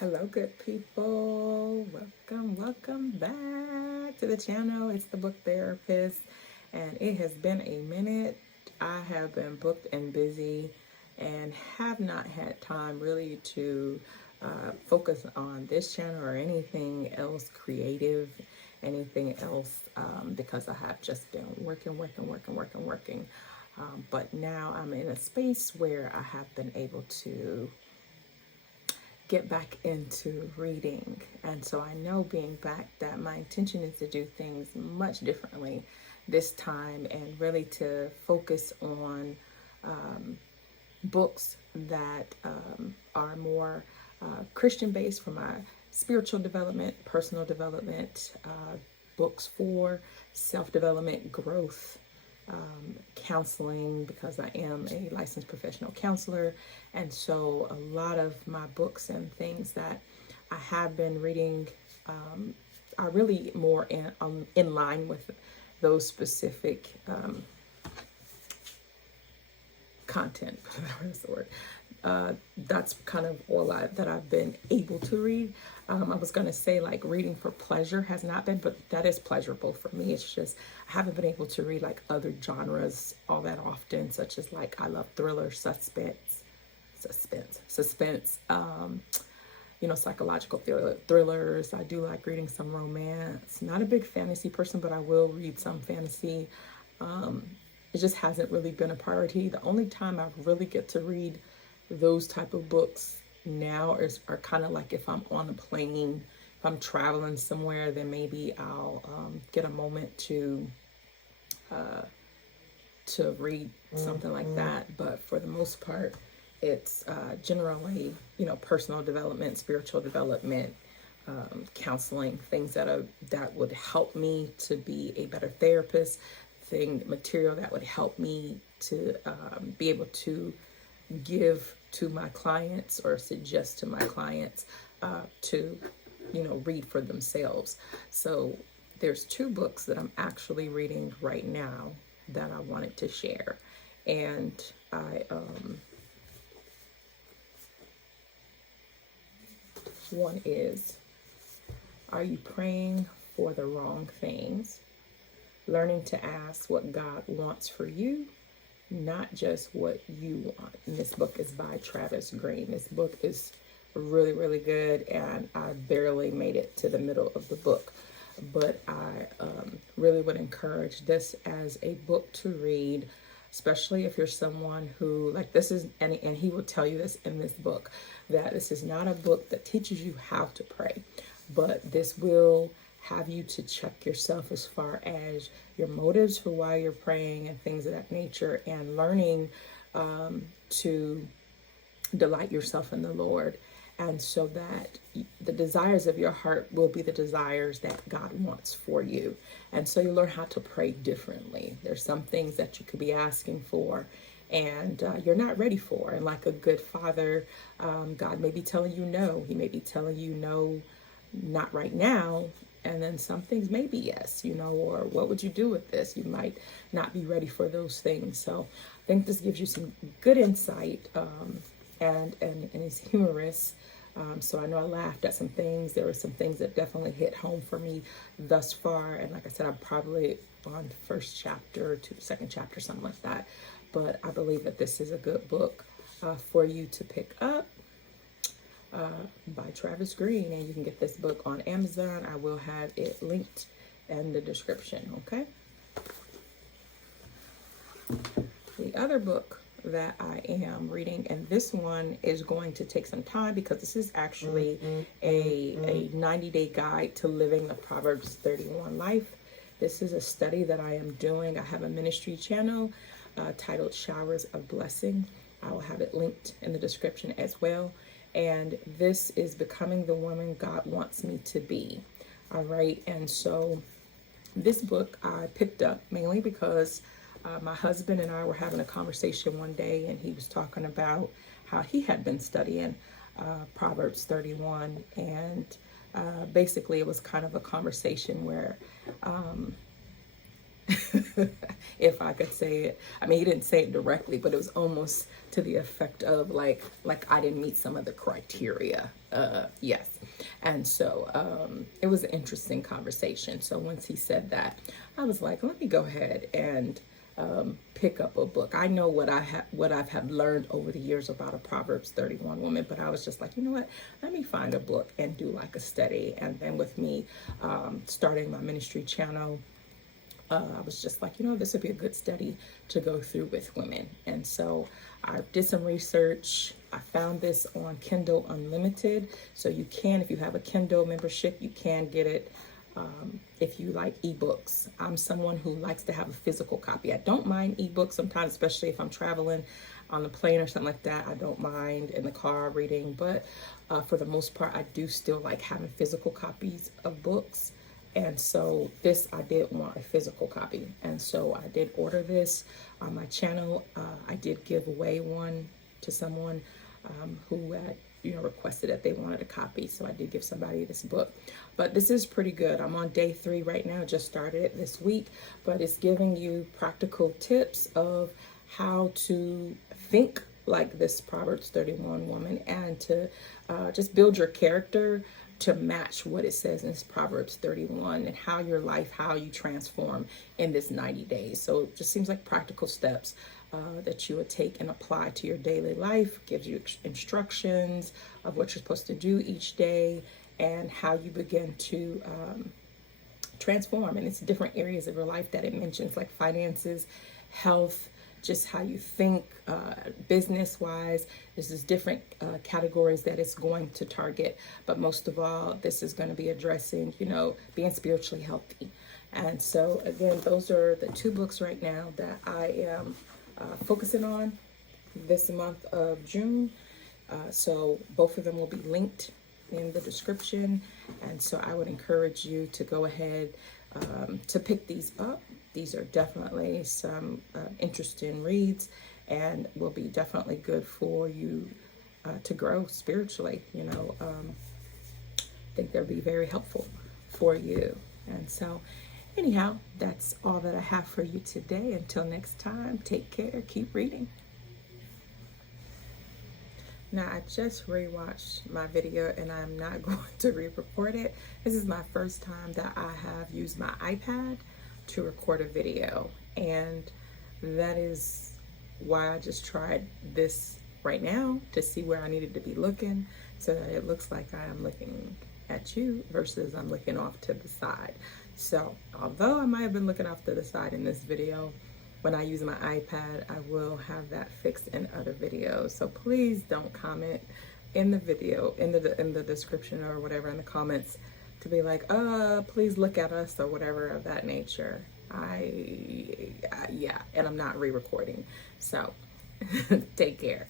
Hello, good people. Welcome back to the channel. It's the Book Therapist, and it has been a minute. I have been booked and busy and have not had time really to focus on this channel or anything else creative, anything else, because I have just been working. But now I'm in a space where I have been able to get back into reading. And so I know being back that my intention is to do things much differently this time and really to focus on books that are more Christian based for my spiritual development, personal development, books for self development, growth, counseling, because I am a licensed professional counselor. And so a lot of my books and things that I have been reading are really more in line with those specific content. That's the word. That's kind of all that I've been able to read. I was going to say like reading for pleasure has not been, but that is pleasurable for me. It's just I haven't been able to read like other genres all that often, such as like I love thriller, suspense, psychological thrillers. I do like reading some romance. Not a big fantasy person, but I will read some fantasy. It just hasn't really been a priority. The only time I really get to read those type of books now are kind of like if I'm on a plane, if I'm traveling somewhere, then maybe I'll get a moment to read something like that. But for the most part, it's generally, personal development, spiritual development, counseling, things that would help me to be a better therapist, material that would help me to be able to give to my clients or suggest to my clients to read for themselves. So there's two books that I'm actually reading right now that I wanted to share. And one is Are You Praying for the Wrong Things? Learning to ask what God wants for you, not just what you want. And this book is by Travis Green. This book is really, really good, and I barely made it to the middle of the book. But I really would encourage this as a book to read, especially if you're someone who, like this is, and he will tell you this in this book, that this is not a book that teaches you how to pray, but this will have you to check yourself as far as your motives for why you're praying and things of that nature, and learning to delight yourself in the Lord. And so that the desires of your heart will be the desires that God wants for you. And so you learn how to pray differently. There's some things that you could be asking for and you're not ready for. And like a good father, God may be telling you no. He may be telling you no, not right now. And then some things may be yes, or what would you do with this? You might not be ready for those things. So I think this gives you some good insight, and it's humorous. So I know I laughed at some things. There were some things that definitely hit home for me thus far. And like I said, I'm probably on the first chapter to the second chapter, something like that. But I believe that this is a good book for you to pick up. By Travis Green, and you can get this book on Amazon. I will have it linked in the description, okay? The other book that I am reading, and this one is going to take some time because this is actually a 90-day guide to living the Proverbs 31 life. This is a study that I am doing. I have a ministry channel titled Showers of Blessing. I will have it linked in the description as well. And this is becoming the woman God wants me to be. All right. And so this book I picked up mainly because my husband and I were having a conversation one day, and he was talking about how he had been studying Proverbs 31. And basically it was kind of a conversation where if I could say it. I mean, he didn't say it directly, but it was almost to the effect of like I didn't meet some of the criteria. Yes. And so it was an interesting conversation. So once he said that, I was like, let me go ahead and pick up a book. I know what I've have learned over the years about a Proverbs 31 woman, but I was just like, you know what? Let me find a book and do like a study. And then with me starting my ministry channel, I was just like, you know, this would be a good study to go through with women. And so I did some research. I found this on Kindle Unlimited. So you can, if you have a Kindle membership, you can get it if you like ebooks. I'm someone who likes to have a physical copy. I don't mind ebooks sometimes, especially if I'm traveling on a plane or something like that. I don't mind in the car reading, but for the most part, I do still like having physical copies of books. And so this, I did want a physical copy. And so I did order this on my channel. I did give away one to someone who had, you know, requested that they wanted a copy. So I did give somebody this book. But this is pretty good. I'm on day 3 right now. Just started it this week. But it's giving you practical tips of how to think like this Proverbs 31 woman and to just build your character to match what it says in Proverbs 31 and how your life, how you transform in this 90 days. So it just seems like practical steps that you would take and apply to your daily life, gives you instructions of what you're supposed to do each day and how you begin to transform. And it's different areas of your life that it mentions, like finances, health, just how you think, business-wise. This is different categories that it's going to target. But most of all, this is going to be addressing, you know, being spiritually healthy. And so, again, those are the 2 books right now that I am focusing on this month of June. So both of them will be linked in the description. And so I would encourage you to go ahead to pick these up. These are definitely some interesting reads and will be definitely good for you to grow spiritually. You know, I think they'll be very helpful for you. And so anyhow, that's all that I have for you today. Until next time, take care, keep reading. Now, I just rewatched my video and I'm not going to re-record it. This is my first time that I have used my iPad to record a video. And that is why I just tried this right now to see where I needed to be looking so that it looks like I am looking at you versus I'm looking off to the side. So although I might have been looking off to the side in this video, when I use my iPad, I will have that fixed in other videos. So please don't comment in the video, in the description or whatever in the comments to be like, please look at us or whatever of that nature. Yeah, and I'm not re-recording. So take care.